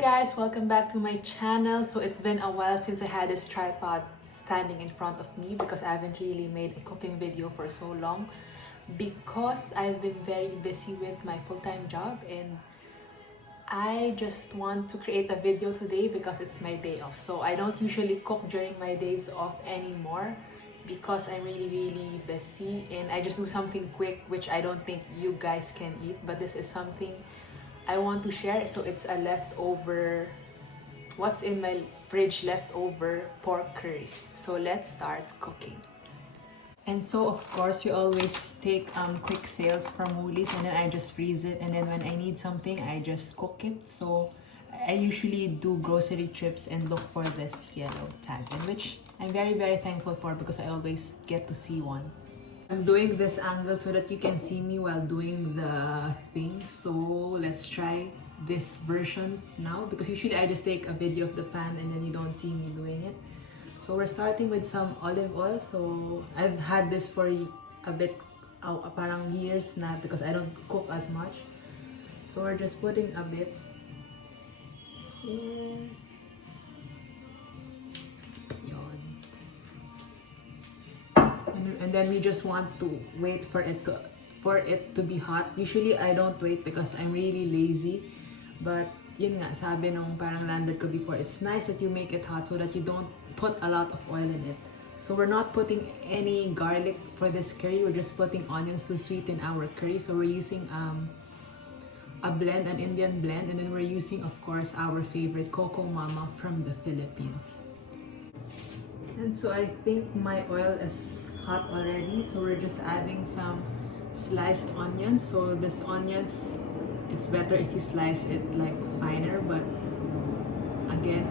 guys, welcome back to my channel. So it's been a while since I had this tripod standing in front of me because I haven't really made a cooking video for so long because I've been very busy with my full-time job, and I just want to create a video today because it's my day off. So I don't usually cook during my days off anymore because I'm really busy, and I just do something quick which I don't think you guys can eat, but this is something I want to share. So it's a leftover, what's in my fridge, leftover pork curry. So let's start cooking. And so of course you always take quick sales from Woolies, and then I just freeze it, and then when I need something I just cook it. So I usually do grocery trips and look for this yellow tag, and which I'm very thankful for because I always get to see one. I'm doing this angle so that you can see me while doing the thing. So let's try this version now, because usually I just take a video of the pan and then you don't see me doing it. So we're starting with some olive oil. So I've had this for a bit, parang years na, because I don't cook as much. So we're just putting a bit in. And then we just want to wait for it to be hot. Usually I don't wait because I'm really lazy, but yun nga, sabi nung parang landed ko before, it's nice that you make it hot so that you don't put a lot of oil in it. So we're not putting any garlic for this curry, we're just putting onions to sweeten our curry. So we're using a blend, an Indian blend, and then we're using of course our favorite coco mama from the Philippines. And so I think my oil is hot already, so we're just adding some sliced onions. So this onions, it's better if you slice it like finer, but again,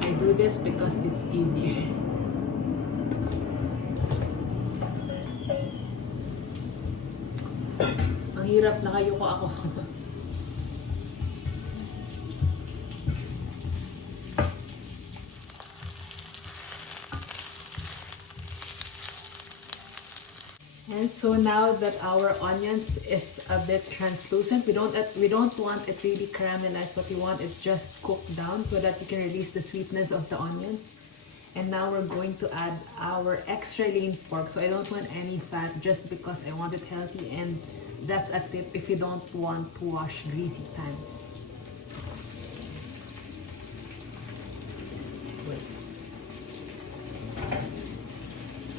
I do this because it's easier. Ang hirap, nakayuko ako. And so now that our onions is a bit translucent, we don't want it really caramelized. What we want is just cooked down so that you can release the sweetness of the onions. And now we're going to add our extra lean pork. So I don't want any fat just because I want it healthy, and that's a tip if you don't want to wash greasy pans.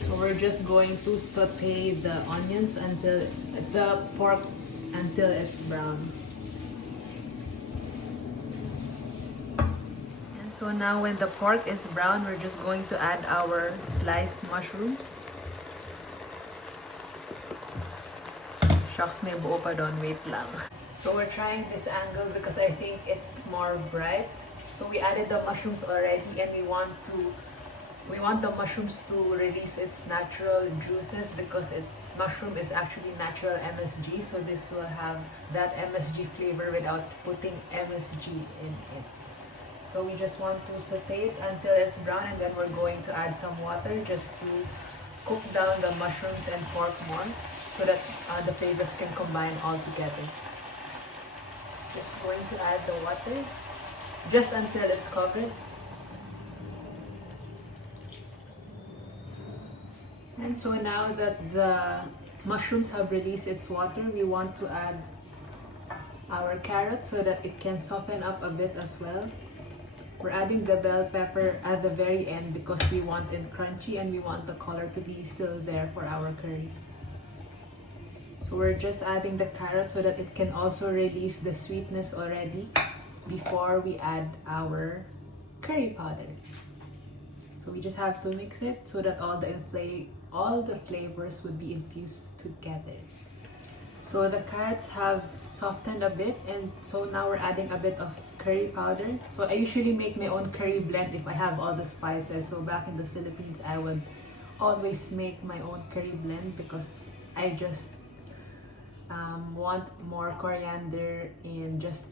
So we're just going to saute the onions until the pork until it's brown. And so now when the pork is brown, we're just going to add our sliced mushrooms. Shucks, may buo pa doon, wait lang. So we're trying this angle because I think it's more bright. So we added the mushrooms already, and we want the mushrooms to release its natural juices because mushroom is actually natural MSG, so this will have that MSG flavor without putting MSG in it. So we just want to saute it until it's brown, and then we're going to add some water just to cook down the mushrooms and pork more so that the flavors can combine all together. Just going to add the water just until it's covered. And so now that the mushrooms have released its water, we want to add our carrot so that it can soften up a bit as well. We're adding the bell pepper at the very end because we want it crunchy and we want the color to be still there for our curry. So we're just adding the carrot so that it can also release the sweetness already before we add our curry powder. So we just have to mix it so that all the flavors would be infused together. So the carrots have softened a bit, and so now we're adding a bit of curry powder. So I usually make my own curry blend if I have all the spices. So back in the Philippines, I would always make my own curry blend because I just want more coriander, and just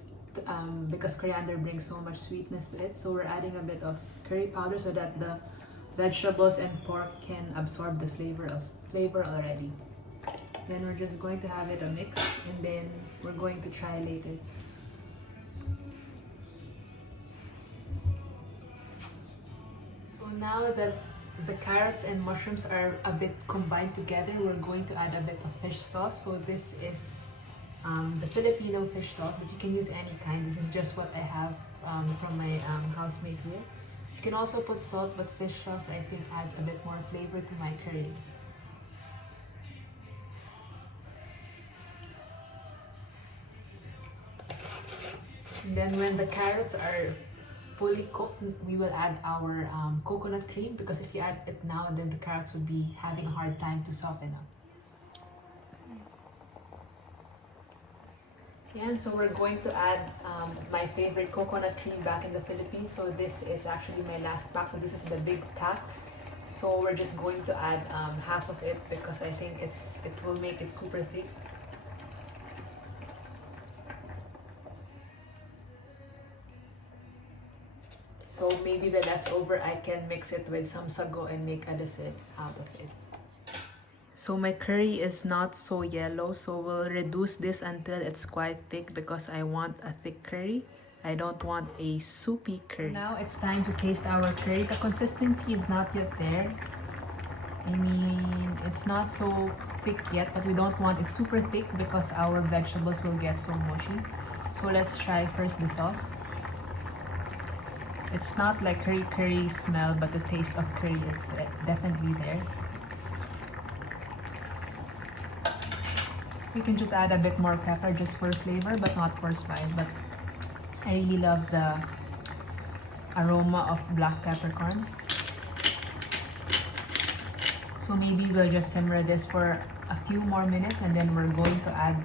because coriander brings so much sweetness to it. So we're adding a bit of curry powder so that the vegetables and pork can absorb the flavor already. Then we're just going to have it a mix, and then we're going to try later. now that the carrots and mushrooms are a bit combined together, we're going to add a bit of fish sauce. So this is the Filipino fish sauce, but you can use any kind. This is just what I have from my housemate here. You can also put salt, but fish sauce I think adds a bit more flavor to my curry. And then when the carrots are fully cooked, we will add our coconut cream, because if you add it now, then the carrots would be having a hard time to soften up. Yeah, and so we're going to add my favorite coconut cream back in the Philippines. So this is actually my last pack. So this is the big pack. So we're just going to add half of it, because I think it will make it super thick. So maybe the leftover, I can mix it with some sago and make a dessert out of it. So my curry is not so yellow, so we'll reduce this until it's quite thick, because I want a thick curry. I don't want a soupy curry. Now it's time to taste our curry. The consistency is not yet there. I mean, it's not so thick yet, but we don't want it super thick because our vegetables will get so mushy. So let's try first the sauce. It's not like curry smell, but the taste of curry is definitely there. We can just add a bit more pepper just for flavor, but not for spice. But I really love the aroma of black peppercorns. So maybe we'll just simmer this for a few more minutes, and then we're going to add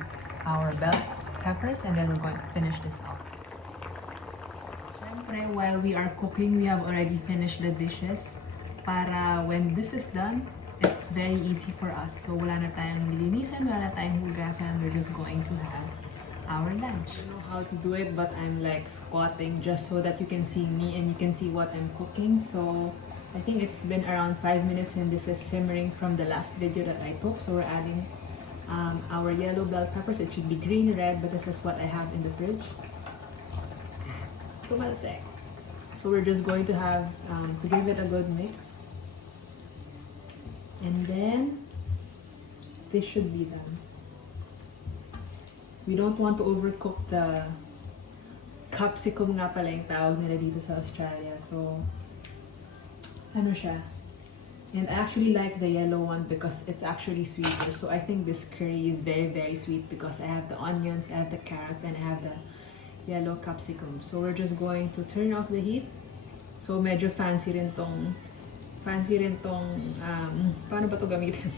our bell peppers, and then we're going to finish this off. While we are cooking, we have already finished the dishes. Para when this is done, it's very easy for us. So wala na tayong lilinisan, wala na tayong hugasan. We're just going to have our lunch. I don't know how to do it, but I'm like squatting just so that you can see me and you can see what I'm cooking. So I think it's been around 5 minutes, and this is simmering from the last video that I took. So we're adding our yellow bell peppers. It should be green, red, but this is what I have in the fridge. So we're just going to have to give it a good mix, and then this should be done. We don't want to overcook the capsicum nga pala yung tawag nila dito sa Australia. So ano siya? And I actually like the yellow one because it's actually sweeter. So I think this curry is very, very sweet because I have the onions, I have the carrots, and I have the yellow capsicum. So we're just going to turn off the heat. So medyo fancy rin tong paano ba to gamitin?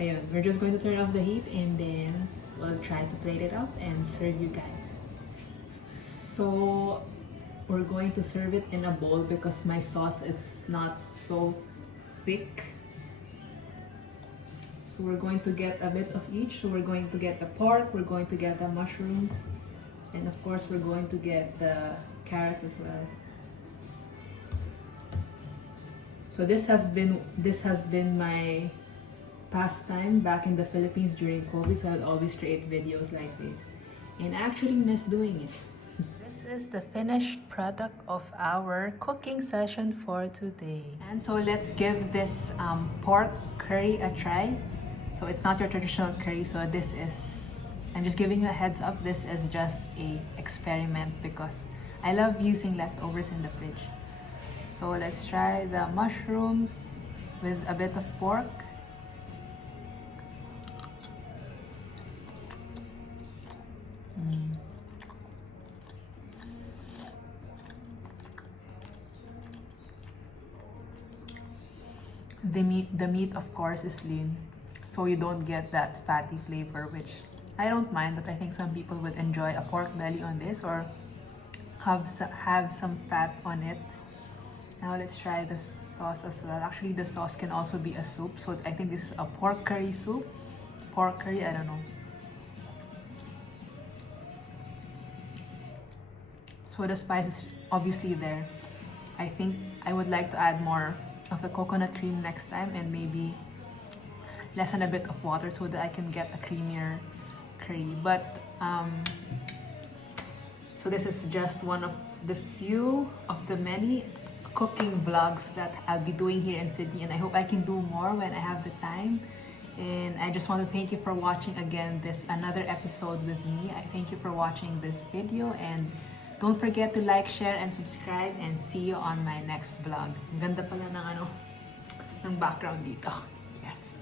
Ayun, we're just going to turn off the heat, and then we'll try to plate it up and serve you guys. So we're going to serve it in a bowl because my sauce is not so thick. So we're going to get a bit of each. So we're going to get the pork, we're going to get the mushrooms, and of course we're going to get the carrots as well. So this has been my pastime back in the Philippines during COVID. So I'd always create videos like this, and I actually miss doing it. This is the finished product of our cooking session for today. And so let's give this pork curry a try. So it's not your traditional curry. So this is, I'm just giving you a heads up, this is just a experiment because I love using leftovers in the fridge. So let's try the mushrooms with a bit of pork. The meat of course is lean, so you don't get that fatty flavor, which I don't mind, but I think some people would enjoy a pork belly on this or have some fat on it. Now let's try the sauce as well. Actually, the sauce can also be a soup, so I think this is a pork curry soup. Pork curry, I don't know. So the spice is obviously there. I think I would like to add more of the coconut cream next time, and maybe lessen a bit of water so that I can get a creamier curry. But so this is just one of the few of the many cooking vlogs that I'll be doing here in Sydney, and I hope I can do more when I have the time. And I just want to thank you for watching again this another episode with me. I thank you for watching this video, and don't forget to like, share, and subscribe, and see you on my next vlog. Ang ganda pala ng ng background dito. Yes.